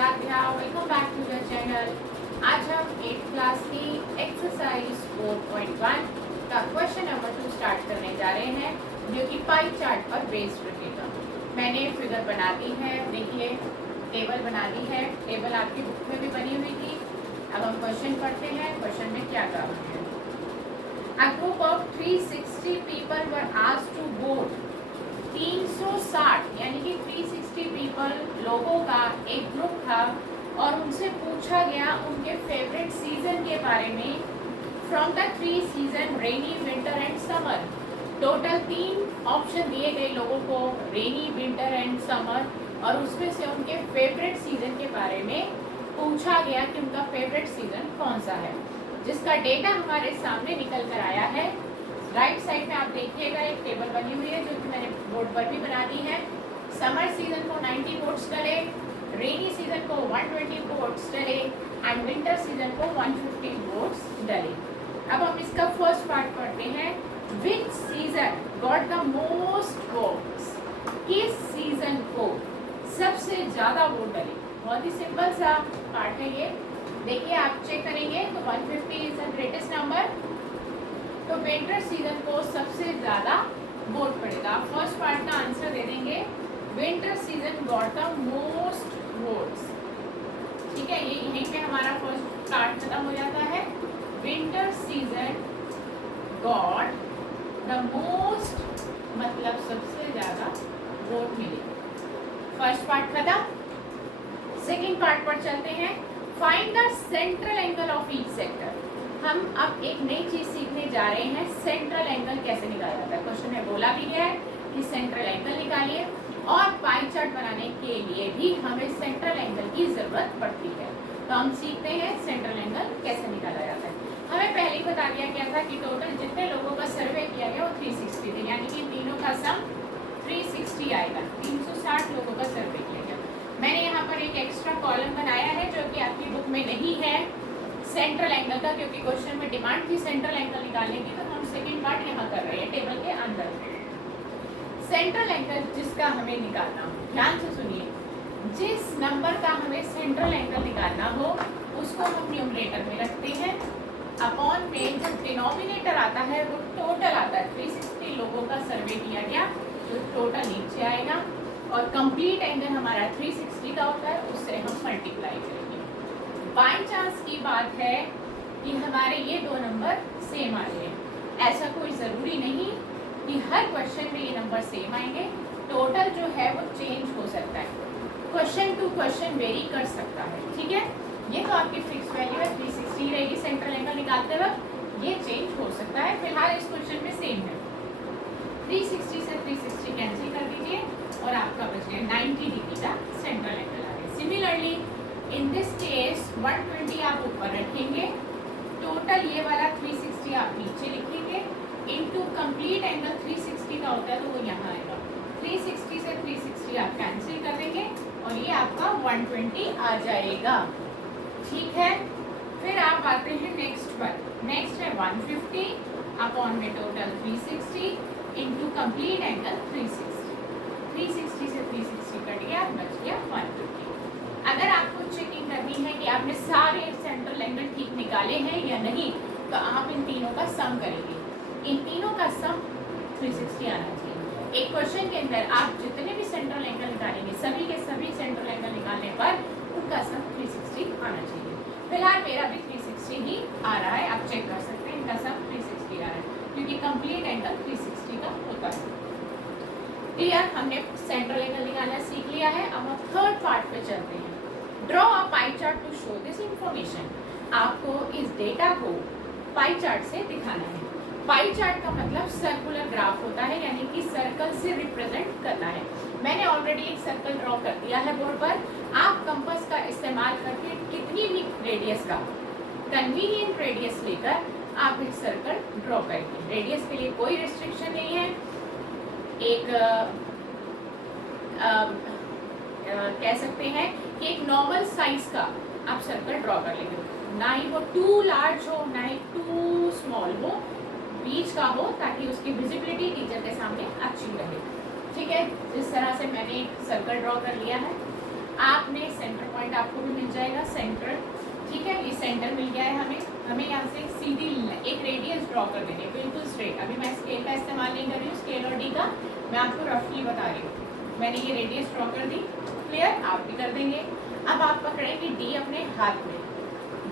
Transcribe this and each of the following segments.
Aaradhya, welcome back to the channel. आज हम 8th class की एक्सरसाइज 4.1 का क्वेश्चन नंबर 2 स्टार्ट करने जा रहे हैं, जो कि पाई चार्ट पर बेस्ड रहेगा। मैंने फिगर बना दी है, देखिए टेबल बना दी है। टेबल आपकी बुक में भी बनी हुई थी। अब हम क्वेश्चन पढ़ते हैं। क्वेश्चन में क्या कहा है? A group of 360 people were asked to vote। 360 यानी कि 360 पीपल लोगों का एक ग्रुप था और उनसे पूछा गया उनके फेवरेट सीजन के बारे में। From the 3 season rainy, winter and summer. Total 3 option दिए गए लोगों को, रेनी, विंटर एंड समर, और उसमें से उनके फेवरेट सीजन के बारे में पूछा गया कि उनका फेवरेट सीजन कौन सा है, जिसका डेटा हमारे सामने निकल कर आया है। राइट साइड में आप देखिएगा एक टेबल बनी हुई है, जो कि मैंने बोर्ड पर भी बना दी है। समर सीजन को 90 वोट्स डले, रेनी सीजन को 120 वोट्स डले एंड विंटर सीजन को 150 वोट्स डले। अब हम इसका फर्स्ट पार्ट पढ़ते हैं। विच season got the most votes? किस सीजन को सबसे ज्यादा वोट डले? बहुत ही सिंपल सा पार्ट है ये। देखिए आप चेक करेंगे तो 150 इज द ग्रेटेस्ट नंबर, तो विंटर सीजन को सबसे ज्यादा वोट पड़ेगा। फर्स्ट पार्ट का आंसर दे देंगे, winter season got the most votes. ठीक है, ये यहीं पे हमारा फर्स्ट पार्ट खत्म हो जाता है। Winter season got the most मतलब सबसे ज्यादा वोट मिले। फर्स्ट पार्ट खत्म। सेकेंड पार्ट पर चलते हैं। Find the central angle of each sector. हम अब एक नई चीज सीखने जा रहे हैं, सेंट्रल एंगल कैसे निकाला जाता है। क्वेश्चन में बोला भी गया है कि सेंट्रल एंगल निकालिए, और पाई चार्ट बनाने के लिए भी हमें सेंट्रल एंगल की जरूरत पड़ती है। तो हम सीखते हैं सेंट्रल एंगल कैसे निकाला जाता है। हमें पहले ही बता दिया गया था कि टोटल जितने लोगों का सर्वे किया गया वो 360 थे, यानी कि तीनों का सम 360 आएगा। 360 लोगों का सर्वे किया गया। मैंने यहाँ पर एक एक्स्ट्रा कॉलम बनाया है, जो कि आपकी बुक में नहीं है सेंट्रल एंगल का, क्योंकि क्वेश्चन में डिमांड थी सेंट्रल एंगल निकालने की, तो हम सेकंड पार्ट यहाँ कर रहे हैं टेबल के अंदर। सेंट्रल एंगल जिसका हमें निकालना हो, ध्यान से सुनिए, जिस नंबर का हमें सेंट्रल एंगल निकालना हो उसको हम न्यूमरेटर में रखते हैं। अपॉन में जो डिनोमिनेटर आता है वो टोटल आता है। 360 लोगों का सर्वे किया गया तो टोटल नीचे आएगा, और कंप्लीट एंगल हमारा 360 का होता है, उससे हम मल्टीप्लाई करेंगे। बाई चांस की बात है कि हमारे ये दो नंबर सेम आ जाए, ऐसा कोई ज़रूरी नहीं कि हर क्वेश्चन में ये नंबर सेम आएंगे। टोटल जो है वो चेंज हो सकता है, क्वेश्चन टू क्वेश्चन वेरी कर सकता है। ठीक है, ये तो आपकी फिक्स वैल्यू है, 360 रहेगी सेंट्रल एंगल निकालते वक्त। ये चेंज हो सकता है, फिलहाल इस क्वेश्चन में सेम है। 360 से 360 कैंसिल कर दीजिए और आपका बच गया 90 डिग्री का सेंट्रल एंगल आ गया। सिमिलरली इन दिस केस 120 आप ऊपर रखेंगे, टोटल ये वाला 360 आप नीचे लिखेंगे, इनटू कंप्लीट एंगल 360 का होता है तो वो यहाँ आएगा। 360 से 360 आप कैंसिल कर देंगे और ये आपका 120 आ जाएगा। ठीक है, फिर आप आते हैं नेक्स्ट पर। नेक्स्ट है 150 अपॉन में टोटल 360 इनटू कंप्लीट एंगल 360। 360 से 360 कट गया, बच गया 150। अगर आपको चेकिंग करनी है कि आपने सारे सेंट्रल एंगल ठीक निकाले हैं या नहीं, तो आप इन तीनों का सम करेंगे। इन तीनों का सम 360 आना चाहिए। एक क्वेश्चन के अंदर आप जितने भी सेंट्रल एंगल निकालेंगे, सभी के सभी सेंट्रल एंगल निकालने पर उनका सम 360 आना चाहिए। फिलहाल मेरा भी 360 ही आ रहा है, आप चेक कर सकते हैं, इनका सम 360 आ रहा है, क्योंकि कंप्लीट एंगल 360 का होता है। क्लियर, हमने सेंट्रल एंगल निकालना सीख लिया है। अब हम थर्ड पार्ट पे चलते हैं। Draw a pie chart to show this information. आपको इस डेटा को पाई चार्ट से दिखाना है। पाई चार्ट का मतलब सर्कुलर ग्राफ होता है, यानी कि सर्कल से रिप्रेजेंट करना है। मैंने ऑलरेडी एक सर्कल ड्रॉ कर दिया है बोर्ड पर। आप कंपास का इस्तेमाल करके कितनी भी रेडियस का कन्वीनियंट रेडियस लेकर आप एक सर्कल ड्रॉ करेंगे। रेडियस के लिए कोई रिस्ट्रिक्शन नहीं है। एक कह सकते हैं कि एक नॉर्मल साइज का आप सर्कल ड्रॉ कर लेंगे, ना ही वो टू लार्ज हो ना ही टू स्मॉल हो, बीच का हो, ताकि उसकी विजिबिलिटी टीचर के सामने अच्छी रहे। ठीक है, जिस तरह से मैंने एक सर्कल ड्रॉ कर लिया है। आपने सेंटर पॉइंट आपको भी मिल जाएगा, सेंटर, ठीक है, ये सेंटर मिल गया है हमें यहाँ से सीधी एक रेडियस ड्रॉ कर देंगे बिल्कुल स्ट्रेट। अभी मैं स्केल का इस्तेमाल नहीं कर रही हूँ, स्केल और डी का मैं आपको रफली बता रही हूँ। मैंने ये रेडियस ड्रॉ कर दी, क्लियर, आप भी कर देंगे। अब आप पकड़ेंगे डी अपने हाथ में,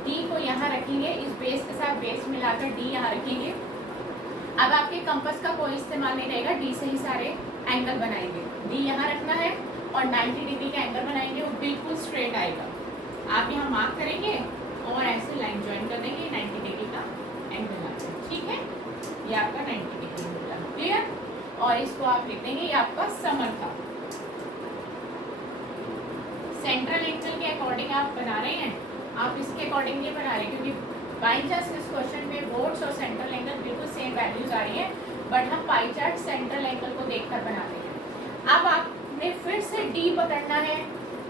डी को यहाँ रखेंगे, इस बेस के साथ बेस मिलाकर डी यहाँ रखेंगे। अब आपके कंपास का कोई इस्तेमाल नहीं रहेगा, डी से ही सारे एंगल बनाएंगे। डी यहाँ रखना है और 90 डिग्री का एंगल बनाएंगे, वो बिल्कुल स्ट्रेट आएगा। आप यहाँ मार्क करेंगे और ऐसे लाइन ज्वाइन कर देंगे, 90 डिग्री का एंगल आता है, ठीक है, ये आपका 90 डिग्री हो गया, क्लियर। और इसको आप लिख देंगे, ये आपका समर था। सेंट्रल एंगल के अकॉर्डिंग आप बना रहे हैं, आप इसके अकॉर्डिंग नहीं बना रहे, क्योंकि बाई चांस इस क्वेश्चन में बोर्ड्स और सेंट्रल एंगल बिल्कुल सेम वैल्यूज आ रही है, बट हम पाई चार्ट सेंट्रल एंगल को देखकर बनाते हैं। अब आपने फिर से डी पकड़ना है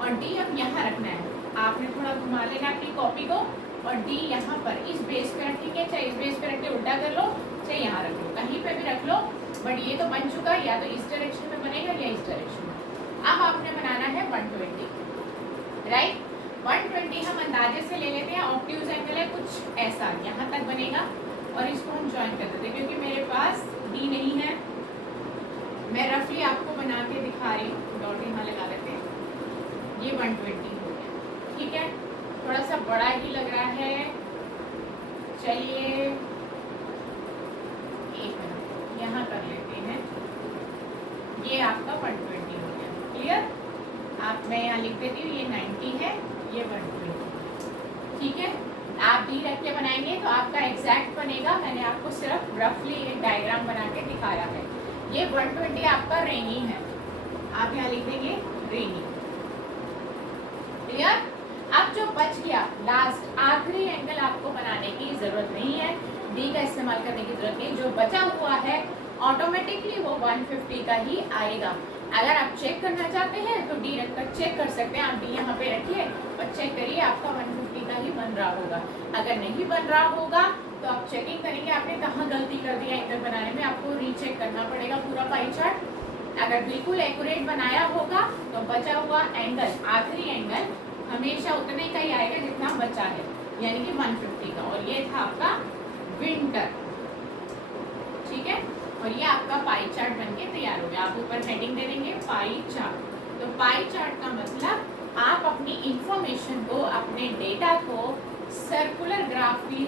और डी अब यहाँ रखना है। आपने थोड़ा घुमा लेना अपनी कॉपी को और डी यहाँ पर इस बेस पे रखेंगे, चाहे इस बेस पे रख के उल्टा कर लो, चाहे यहाँ रख लो, कहीं पे भी रख लो, बट ये तो बन चुका, या तो इस डायरेक्शन में बनेगा या इस डायरेक्शन में। अब आपने बनाना है 120, राइट। 120 हम अंदाजे से ले लेते हैं, ऑब्ट्यूज एंगल है कुछ ऐसा, यहाँ तक बनेगा और इसको हम ज्वाइन कर देते हैं। क्योंकि मेरे पास डी नहीं है, मैं रफली आपको बना के दिखा रही हूँ, डॉट यहाँ लगा लेते हैं, ये 120 हो गया, ठीक है। थोड़ा सा बड़ा ही लग रहा है, चलिए एक मिनट यहाँ कर लेते हैं, ये आपका 120 हो गया, क्लियर। आप मैं यहाँ लिख देती हूँ, ये 90 है, ये 120, ठीक है। आप डी रख के बनाएंगे तो आपका एग्जैक्ट बनेगा, मैंने आपको सिर्फ रफली एक डायग्राम बना के दिखाया है। ये 120 आपका रेनी है, आप यहाँ लिख देंगे रेनी, क्लियर। अब जो बच गया लास्ट आखिरी एंगल आपको बनाने की जरूरत नहीं है, डी का इस्तेमाल करने की जरूरत नहीं, जो बचा हुआ है ऑटोमेटिकली वो 150 का ही आएगा। अगर आप चेक करना चाहते हैं तो डी रखकर चेक कर सकते हैं, आप डी यहाँ पे रखिए और चेक करिए, आपका 150 का ही बन रहा होगा। अगर नहीं बन रहा होगा तो आप चेकिंग करेंगे आपने कहाँ गलती कर दिया एंगल बनाने में, आपको रीचेक करना पड़ेगा पूरा पाई चार्ट। अगर बिल्कुल एक्यूरेट बनाया होगा तो बचा हुआ एंगल, आखिरी एंगल हमेशा उतने का ही आएगा जितना बचा है, यानी कि 150 का। और ये था आपका विंटर, ठीक है। और ये आपका पाई चार्ट बनके तैयार हो गया। आप ऊपर हेडिंग दे देंगे पाई चार्ट। तो पाई चार्ट का मतलब आप अपनी इंफॉर्मेशन को, अपने डेटा को सर्कुलर ग्राफी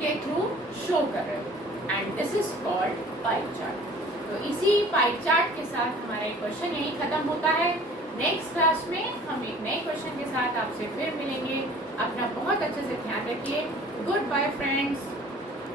के थ्रू शो कर रहे हो, and this is called pie chart. तो इसी पाई चार्ट के साथ हमारा क्वेश्चन यही खत्म होता है। नेक्स्ट क्लास में हम एक नए क्वेश्चन के साथ आपसे फिर मिलेंगे। अपना बहुत अच्छे से ध्यान रखिए। Good bye friends.